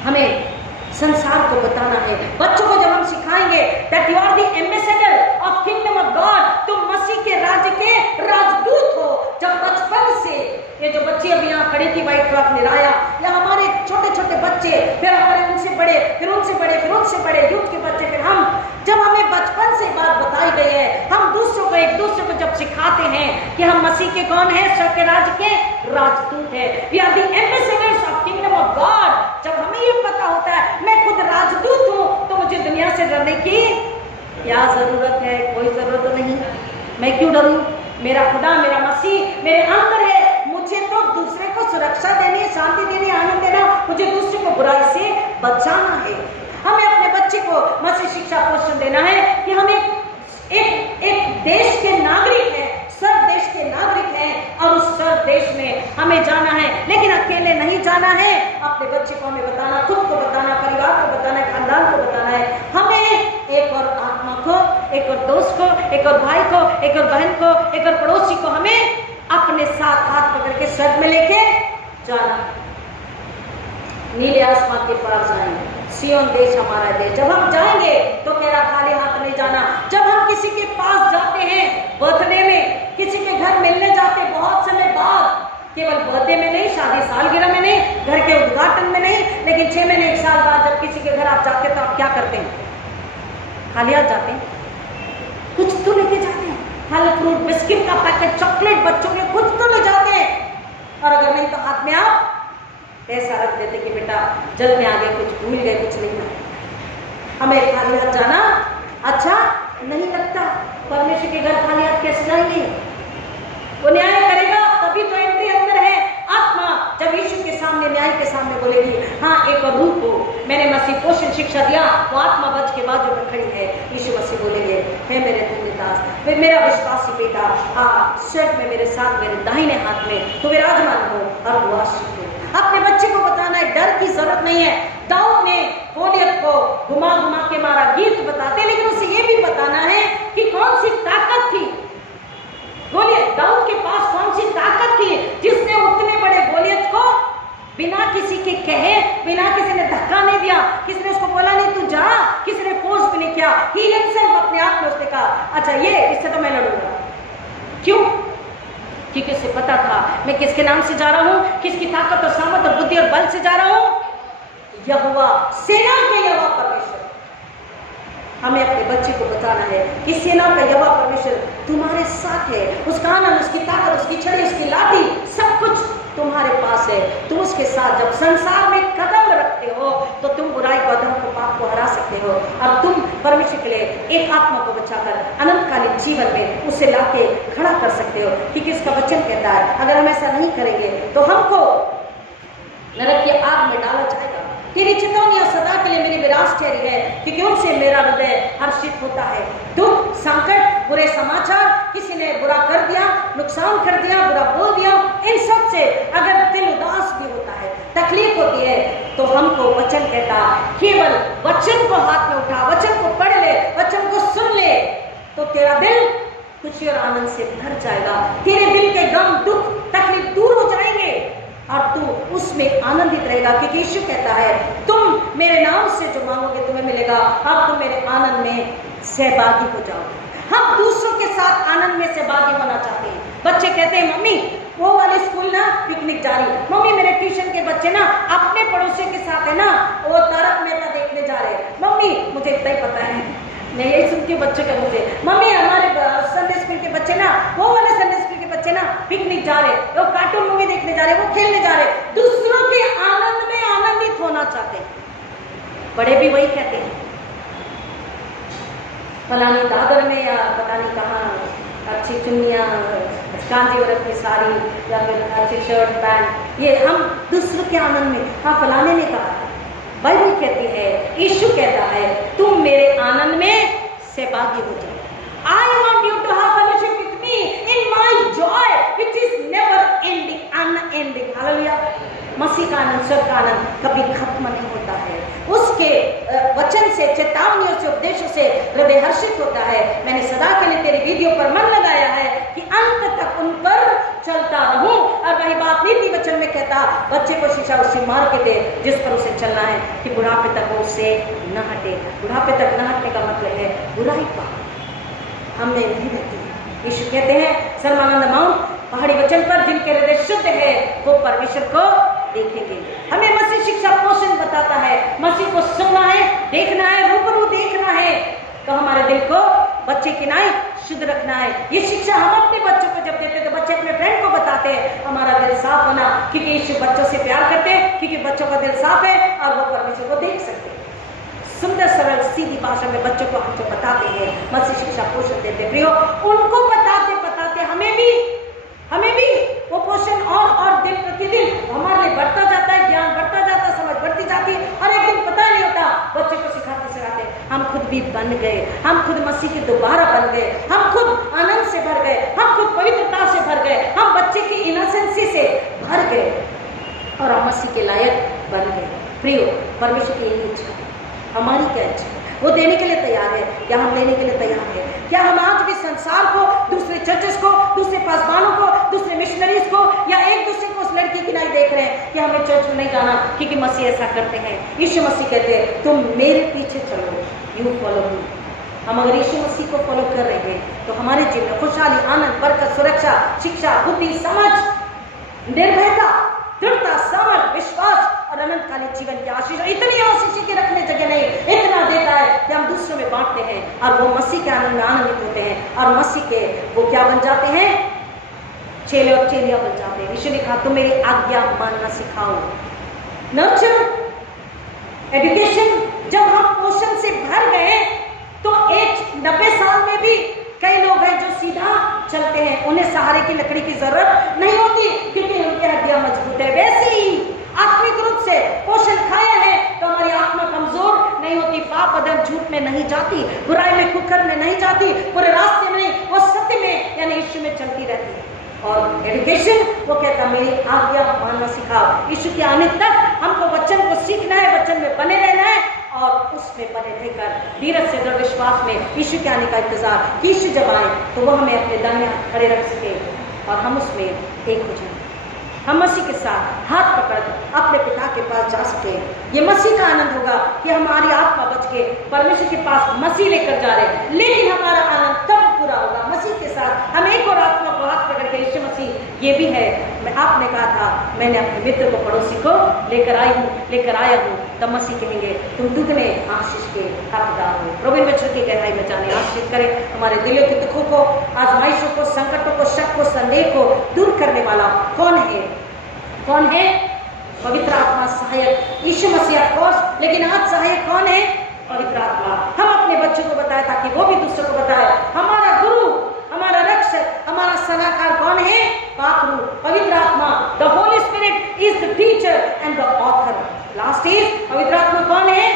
हमें संसार को बताना है। बच्चों को जब हम सिखाएंगे that you are the ambassador of kingdom of God, तुम मसीह के राज्य के राजदूत हो। जब बचपन से, ये जो बच्चे अभी यहाँ खड़ी थी व्हाइट फ्रॉक में राया, या हमारे छोटे छोटे बच्चे, फिर हमारे उनसे बड़े, फिर उनसे बड़े, फिर उनसे बड़े यूथ के बच्चे, फिर हम, जब हमें बचपन से बात बताई गई है। हम दूसरों को एक दूसरे को जब सिखाते हैं कि हम मसीह के कौन है, स्वर्ग के राज के राजदूत है, we are the ambassadors of kingdom of God. जब हमें ये पता होता है मैं खुद राजदूत हूँ, तो मुझे दुनिया से डरने की क्या जरूरत है? कोई जरूरत नहीं। मैं क्यों डरूं? मेरा खुदा, मेरा मसीह मेरे अंदर है। मुझे तो दूसरे को सुरक्षा देनी है, शांति देनी, आनंद देना, मुझे दूसरे को बुराई से बचाना है। हमें अपने बच्चे को मसीह शिक्षा पोषण देना है कि हम एक देश के नागरिक हैं, सर्व देश के नागरिक हैं, और उस सर्व देश में हमें जाना है। लेकिन अकेले नहीं जाना है, अपने बच्चे को हमें बताना, खुद को बताना, परिवार को बताना है, खानदान को बताना है। हमें एक और आत्मा को, एक और दोस्त को, एक और भाई को, एक और बहन को, एक और पड़ोसी को हमें अपने साथ हाथ पकड़ के स्वर्ग में लेके जाना। नीले आसमान के पार जाएंगे, सियोन देश हमारा देश। जब हम जाएंगे तो कह रहा खाली हाथ नहीं जाना। जब हम किसी के पास जाते हैं, बर्थडे में, किसी के घर मिलने जाते, बहुत समय बाद, केवल बर्थडे में नहीं, शादी सालगिरह में नहीं, घर के उद्घाटन में नहीं, लेकिन 6 महीने 1 साल बाद जब किसी के घर आप जाते हैं तो आप क्या करते हैं? खाली हाथ जाते हैं? कुछ तो लेके जाते हैं, फल फ्रूट, बिस्किट का पैकेट, चॉकलेट, बच्चों के कुछ तो ले जाते हैं। और अगर नहीं तो हाथ में आप ऐसा रख देते कि बेटा जल में आ गए, कुछ भूल गए, कुछ नहीं है। हमें खाली हाथ जाना अच्छा नहीं लगता। परमेश्वर के घर खाली हाथ कैसे जाएंगे? वो न्याय करेगा, तभी तो एंट्री अंदर है। आत्मा जब यीशु के सामने, न्याय के सामने बोलेगी, हाँ एक और रूप को मैंने मसीह पोषण शिक्षा दिया, वो आत्मा बच के बाजू में खड़ी है। यीशु मसीह बोलेंगे, हे मेरे धन्य दास, वे मेरा विश्वासी बेटा, आ स्वर्ग में मेरे साथ, मेरे दाहिने हाथ में तो विराजमान हो और तू आशीष हो। अपने बच्चे को बताना है, डर की जरूरत नहीं है। दाऊद ने गोलियत को घुमा घुमा के मारा, गीत बताते, लेकिन उसे ये भी बताना है कि कौन सी ताकत थी गोलियत, दाऊद के पास कौन सी ताकत थी जिसने उतने बड़े गोलियत को बिना किसी के कहे, बिना किसी ने धक्का नहीं दिया, किसी ने उसको बोला नहीं तू जा, किसी ने फोर्स भी नहीं किया, ही हिमसेल्फ अपने आप में उसने कहा अच्छा ये इससे तो मैं लड़ूंगा। क्यों? क्योंकि उसे पता था मैं किसके नाम से जा रहा हूं, किसकी ताकत और सामर्थ और बुद्धि और बल से जा रहा हूं, यहोवा, सेना के यहोवा परमेश्वर। हमें अपने बच्चे को बताना है कि सेना का यहोवा परमेश्वर तुम्हारे साथ है। उसका आनंद, उसकी ताकत, उसकी छड़ी, उसकी लाठी, सब कुछ तुम्हारे पास है। तुम उसके साथ जब संसार में कदम रखते हो तो तुम बुराई को, अधर्म को, पाप को हरा सकते हो, और तुम परमेश्वर के लिए एक आत्मा को बचाकर अनंतकालीन जीवन में उसे लाके खड़ा कर सकते हो। क्योंकि उसका वचन कहता है अगर हम ऐसा नहीं करेंगे तो हमको नरक की आग में डाला जाएगा। तेरी चेतावनियां सदा के लिए मेरी विरासत ठहरी है, क्योंकि उनसे मेरा हृदय हर्षित होता है। दुख, संकट, बुरे समाचार, किसी ने बुरा कर दिया, नुकसान कर दिया, बुरा बोल दिया, इन सब से अगर दिल उदास भी होता है, तकलीफ होती है, तो हमको वचन कहता केवल वचन को हाथ में उठा, वचन को पढ़ ले, वचन को सुन ले, तो तेरा दिल खुशी और आनंद से भर जाएगा। तेरे दिल के गम, दुख, तकलीफ दूर हो जाएंगे और तू उसमें आनंदित रहेगा। क्योंकि यीशु कहता है तुम मेरे नाम से जो मांगोगे तुम्हें मिलेगा, अब तुम मेरे आनंद में सहभागी हो जाओगे। हम दूसरों के साथ आनंद में सहभागी होना चाहते हैं। बच्चे कहते हैं मम्मी वो वाले स्कूल ना पिकनिक जा रही, मम्मी मेरे ट्यूशन के बच्चे ना अपने पड़ोसियों के साथ है ना वो तारक मेहता देखने जा रहे हैं, मम्मी मुझे इतना ही पता है। मैं यही सुनती हूँ बच्चों के मुझे, मम्मी हमारे संडे स्कूल के बच्चे ना, वो वाले संडे स्कूल के बच्चे ना पिकनिक जा रहे, वो कार्टून मूवी देखने जा रहे, वो खेलने जा रहे। दूसरों के आनंद में आनंदित होना चाहते हैं। बड़े भी वही कहते हैं, फलानी दादर में या पता नहीं कहाँ अच्छी चुन्नियाँ, कांजी औरत की साड़ी या फिर अच्छी शर्ट पैंट, ये हम दूसरों के आनंद में। हाँ फलाने ने कहा, बाइबल कहती है, यीशु कहता है तुम मेरे आनंद में सहभागी हो जाओ। I want you to have fellowship with me in my joy which is never ending, unending. Hallelujah. मसीह का आनंद, स्वर्ग का आनंद कभी खत्म नहीं होता है। उसके वचन से, चेतावनियों से, उपदेशों से हृदय हर्षित होता है। मैंने सदा के लिए तेरी वीडियो पर मन लगाया है कि अंत तक उन पर चलता रहूं। और वही बात नीति वचन में कहता बच्चे को शिक्षा उसी मार्ग के दे जिस पर उसे चलना है कि बुढ़ापे तक वो उससे न हटे। बुढ़ापे तक न हटने का मतलब है बुराई का हमने नहीं रहती। यीशु कहते हैं सर्वानंद माउंट पहाड़ी वचन पर जिनके हृदय शुद्ध है वो परमेश्वर को देखेंगे। हमें मसीह शिक्षा पोषण बताता है, मसीह को सुनना है, देखना है, रूबरू देखना है, तो हमारे दिल को बच्चे की नाई शुद्ध रखना है। ये शिक्षा हम अपने बच्चों को जब देते हैं तो बच्चे अपने फ्रेंड को बताते हैं हमारा दिल साफ होना, क्योंकि यीशु बच्चों से प्यार करते हैं, क्योंकि बच्चों का दिल साफ है और वो परमेश्वर को देख सकते हैं। सुंदर सरल सीधी भाषा में बच्चों को हम जो बताते हैं, मसीह शिक्षा पोषण देते प्रियो, उनको बताते बताते हमें भी वो पोषण और दिन प्रतिदिन हमारे लिए बढ़ता जाता है, ज्ञान बढ़ता जाता है, समझ बढ़ती जाती है, और एक दिन पता नहीं होता बच्चों को सिखाते सिखाते हम खुद भी बन गए, हम खुद मसीह के दोबारा बन गए, हम खुद आनंद से भर गए, हम खुद पवित्रता से भर गए, हम बच्चे की इनोसेंसी से भर गए और हम मसीह के लायक बन गए। प्रियो, परमेश्वर की यही इच्छा है। हमारी क्या इच्छा है? वो देने के लिए तैयार है या हम लेने के लिए तैयार है? क्या हम आज भी संसार को, दूसरे चर्चेस को, दूसरे पासवानों को, दूसरे मिशनरीज को या एक दूसरे को उस लड़की की नहीं देख रहे हैं कि हमें चर्च में नहीं जाना क्योंकि मसीह ऐसा करते हैं? यीशु मसीह कहते हैं तुम मेरे पीछे चलो, यू फॉलो मी। हम अगर यीशु मसीह को फॉलो कर रहे हैं तो हमारे जीवन में खुशहाली, आनंद, बरकत, सुरक्षा, शिक्षा, बुद्धि, समझ, निर्भयता, दृढ़ता, सामर्थ, विश्वास और अनंतकालीन जीवन की आशीष। इतनी आशीष के रखने जगह नहीं, इतना देता है कि हम दूसरों में बांटते हैं और वो मसीह के आनंद में आनंदित होते हैं और मसीह के वो क्या बन जाते हैं? चेले और चेलियां बन जाते हैं। यीशु ने कहा तुम मेरी आज्ञा मानना सिखाओ। नर्चर, एजुकेशन, जब हम पोषण से भर गए तो 90 साल में भी कई लोग हैं जो सीधा चलते हैं, उन्हें सहारे की लकड़ी की जरूरत नहीं होती क्योंकि उनकी हड्डियां मजबूत है। वैसे ही आत्मिक रूप से पोषण खाया है तो हमारी आत्मा कमजोर नहीं होती, पाप अधर्म झूठ में नहीं जाती, बुराई में कुकर्म में नहीं जाती, पूरे रास्ते में नहीं, वो सत्य में यानी यीशु में चलती रहती है। और एजुकेशन, वो कहता मेरी आज्ञा मानना सिखाओ। यीशु के आने तक हमको वचन को सीखना है, वचन में बने रहना है और उसमें बने रहकर धीरज से दृढ़ विश्वास में यीशु के आने का इंतजार, कि यीशु जब आए तो वो हमें अपने दाहिने हाथ खड़े रख सके और हम उसमें एक हो जाए, हम मसीह के साथ हाथ पकड़ अपने पिता के पास जा सके। ये मसीह का आनंद होगा कि हमारी आत्मा बच के परमेश्वर के पास मसीह लेकर जा रहे हैं, लेकिन हमारा आनंद तब पूरा होगा मसीह के साथ हम एक और आत्मा को हाथ पकड़ के। यीशु मसीह ये भी है, आपने कहा था मैंने अपने मित्र को, पड़ोसी को लेकर आया हूँ, तब मसीह कहेंगे तुम दुगने आशीष के हकदार हो। प्रभु इन बच्चों की गहराई में जाने आशीष करें, हमारे दिलों के दुखों को, आजमाइशों को, संकटों को, शक को, संदेह को दूर करने वाला कौन है? कौन है? पवित्र आत्मा सहायक, यीशु मसीह ऑफ कोर्स, लेकिन आज सहायक कौन है? पवित्र आत्मा। हम अपने बच्चों को बताएं ताकि वो भी दूसरों को बताए। हमारा गुरु, हमारा रक्षक, हमारा सलाहकार कौन है? पाक रूह, पवित्र आत्मा। The Holi spirit is the teacher and the author. Last is पवित्र आत्मा कौन है?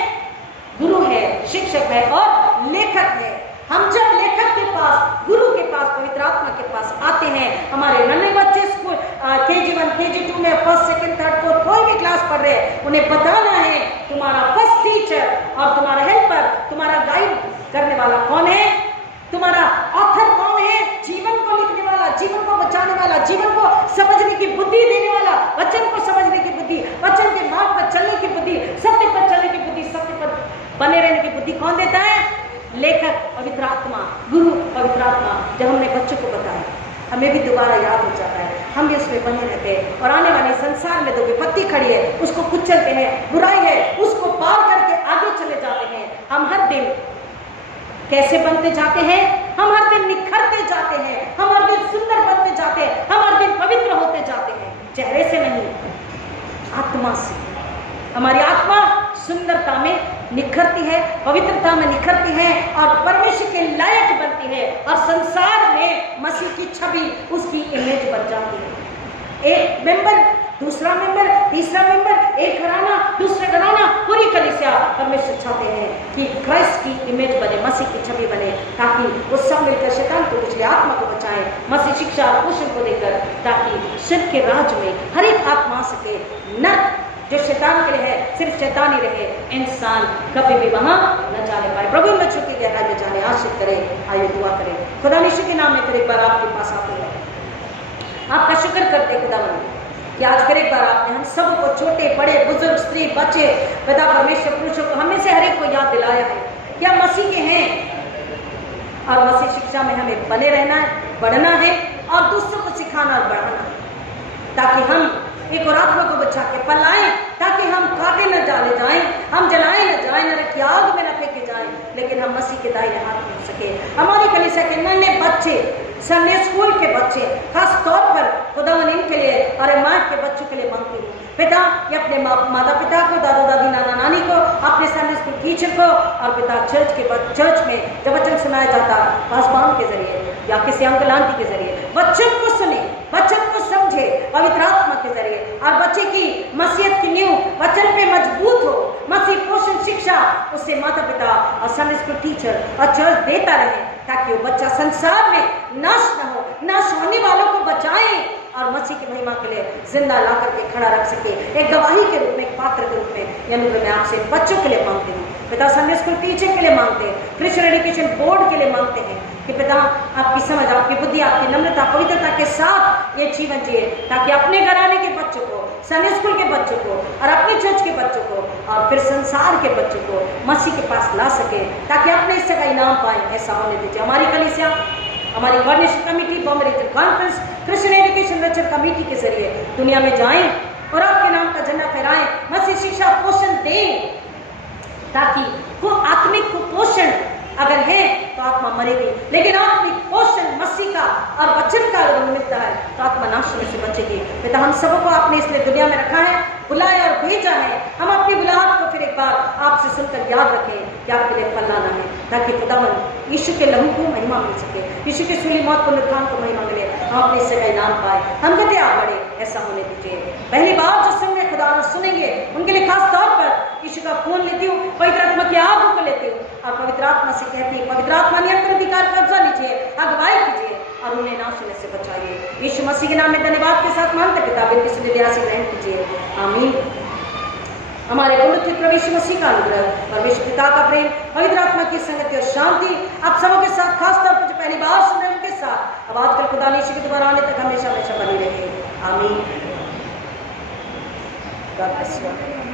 गुरु है, शिक्षक है और लेखक है। हम जब लेखक के पास, गुरु के पास, पवित्र आत्मा के पास आते हैं, हमारे नन्हे बच्चे स्कूल KG1, KG2 में फर्स्ट, सेकंड, थर्ड, फोर्थ कोई भी क्लास पढ़ रहे हैं, उन्हें बताना है तुम्हारा फर्स्ट टीचर और तुम्हारा हेल्पर, तुम्हारा गाइड करने वाला कौन है? तुम्हारा ऑथर कौन है? जीवन को लिखने वाला, जीवन को बचाने वाला, जीवन को समझने की बुद्धि देने वाला, वचन को समझने की बुद्धि, वचन के मार्ग पर चलने की बुद्धि, सत्य पर चलने की बुद्धि, सत्य पर बने रहने की बुद्धि कौन देता है? लेखक पवित्र आत्मा, गुरु पवित्र आत्मा। जब हमने बच्चों को बताया हमें भी दोबारा याद हो जाता है, हम भी उसमें बने रहते हैं और आने वाले संसार में दो विपत्ति खड़ी है उसको कुचलते हैं, बुराई है उसको पार करके आगे चले जाते हैं। हम हर दिन कैसे बनते जाते हैं? हम हर दिन निखरते जाते हैं, हम हर दिन सुंदर बनते जाते हैं, हम हर दिन पवित्र होते जाते हैं, चेहरे से नहीं, आत्मा से। हमारी आत्मा सुंदरता में निखरती है, पवित्रता में निखरती है और परमेश्वर के लायक बनती है और संसार में मसीह की छवि, उसकी इमेज बन जाती है। एक मेंबर, दूसरा मेंबर, तीसरा मेंबर, एक घराना, दूसरा घराना, पूरी कलीसिया। परमेश्वर चाहते हैं कि क्राइस्ट की इमेज बने, मसीह की छवि बने, ताकि वो सब मिलकर शैतान को, पिछले आत्मा को बचाएं, मसीह शिक्षा और पोषण को देकर, ताकि सिर्फ के राज में हर एक आत्मा आ सके। न जो शैतान के लिए है सिर्फ शैतान ही रहे, इंसान कभी भी वहां न जाने पाए। प्रभु इन बच्चों की गहराई में जाने आशीष करे। आइए दुआ करें। खुदा यीशु के नाम में फिर एक बार आपके पास आते हैं, आपका शुक्र करते खुदावन कि आज फिर एक बार आपने हम सबको, छोटे बड़े, बुजुर्ग, स्त्री, बच्चे, पिता परमेश्वर, पुरुषों को, हमें से हर एक को याद दिलाया है कि हम मसीह के हैं और मसीह शिक्षा में हमें बने रहना है, बढ़ना है और दूसरों को सिखाना और बढ़ाना है, ताकि हम एक और आत्मा को बचा के फैलाएं, ताकि हम काटे न डाले जाएं, हम जलाए न जाएं, न रखी आग में न फेंके जाएं, लेकिन हम मसीह के दाहिने हाथ में हो सके। हमारी कलीसिया के नन्हे बच्चे, संडे स्कूल के बच्चे, खास तौर पर खुदावन इनके लिए और माँ के बच्चों के लिए मांगती हूँ पिता, ये अपने माता पिता को, दादा दादी, नाना नानी को, अपने संडे स्कूल टीचर को, और पिता चर्च में जब वचन सुनाया जाता पासबान के जरिए या किसी अंकल आंटी के जरिए बच्चों को सुने, बच्चों को समझे पवित्र आत्मा के जरिए, और बच्चे की मसीहत की नींव वचन पे मजबूत हो, मसीह पोषण शिक्षा उससे माता पिता और संडे स्कूल टीचर और चर्च देता रहे, ताकि वो बच्चा संसार में नाश न हो, नाश होने वालों को बचाए और मसीह की महिमा के लिए जिंदा ला करके खड़ा रख सके, एक गवाही के रूप में, एक पात्र के रूप में। यानी मैं आपसे बच्चों के लिए मांगती हूँ पिता, संडे स्कूल टीचर के लिए मांगते हैं, क्रिश्चियन एजुकेशन बोर्ड के लिए मांगते हैं कि पिता आपकी समझ, आपकी बुद्धि, आपकी नम्रता, पवित्रता के साथ ये जीवन जिए, ताकि अपने घराने के बच्चों को, संडे स्कूल के बच्चों को और अपने चर्च के बच्चों को और फिर संसार के बच्चों को मसीह के पास ला सके, ताकि अपने हिस्से का इनाम पाए। ऐसा होने दीजिए। हमारी कलीसिया, हमारी coordination committee, Bombay region conference, Christian education lecture committee के जरिए दुनिया में जाएं और आपके नाम का झंडा फहराएं, मसीह शिक्षा पोषण दें, ताकि वो आत्मिक कुपोषण अगर है तो आत्मा मरेगी, लेकिन आत्मिक पोषण मसीह का और वचन का अगर मिलता है तो आत्मा नाश होने से बचेगी। पिता, हम सबको आपने इसलिए दुनिया में रखा है, बुलाया और भेजा है, हम अपनी बुलाहट को फिर एक बार आपसे सुनकर याद रखें कि आपके लिए फल लाना है, ताकि खुदावन यीशु के लहू को महिमा मिल सके, यीशु के सूली मौत पुनरुत्थान को महिमा मिले, हम अपने इससे का इनाम पाए, हम कहते आप बढ़े। ऐसा होने दीजिए। पहली बार जो सुनने खुदा सुनेंगे उनके लिए खास तौर पर यीशु का खून लेती हूँ, पवित्र आत्मा की आग को लेती हूँ और पवित्र आत्मा से कहती हूँ, पवित्र आत्मा नियंत्रण अधिकार कब्जा लीजिए, अगुवाई कीजिए और उन्हें नाश होने से बचाइए। यीशु मसीह के नाम में धन्यवाद के साथ मांगते पिता, बेटी से दिव्यासी ग्रहण कीजिए, आमीन। हमारे पवित्र प्रभु यीशु मसीह का अनुग्रह और विश्व पिता का प्रेम, पवित्र आत्मा की संगति और शांति आप सबों के साथ, खास तौर पर जो पहली बार सुन रहे हैं उनके साथ, अब आजकल खुदा यीशु के दोबारा आने तक हमेशा हमेशा बनी रहे, आमीन। God bless you.